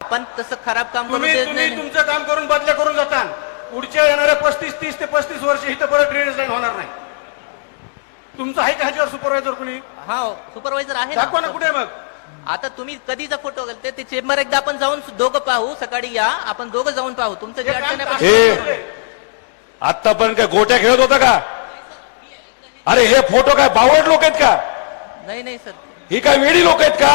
आपण तसं खराब काम करू तुम्ही देत तुम्ही नाही. तुमचं काम करून बदल्या करून जाता पुढच्या येणाऱ्या पस्तीस तीस ते पस्तीस वर्ष इथं परत ड्रेनेज लाईन होणार नाही. तुमचं आहे का ह्याच्यावर सुपरवायझर कुणी? हा सुपरवायझर आहे दाखवा ना कुठे मग. आता तुम्ही कधीचा फोटो घालते ते चेंबर एकदा आपण जाऊन दोघं पाहू सकाळी या आपण दोघं जाऊन पाहू. तुमचं जे हे अडचण आहे हे- आतापर्यंत काय गोट्या खेळत होता का? अरे हे फोटो काय बावड लोक आहेत का? नाही नाही सर. ही काय वेडी लोक आहेत का?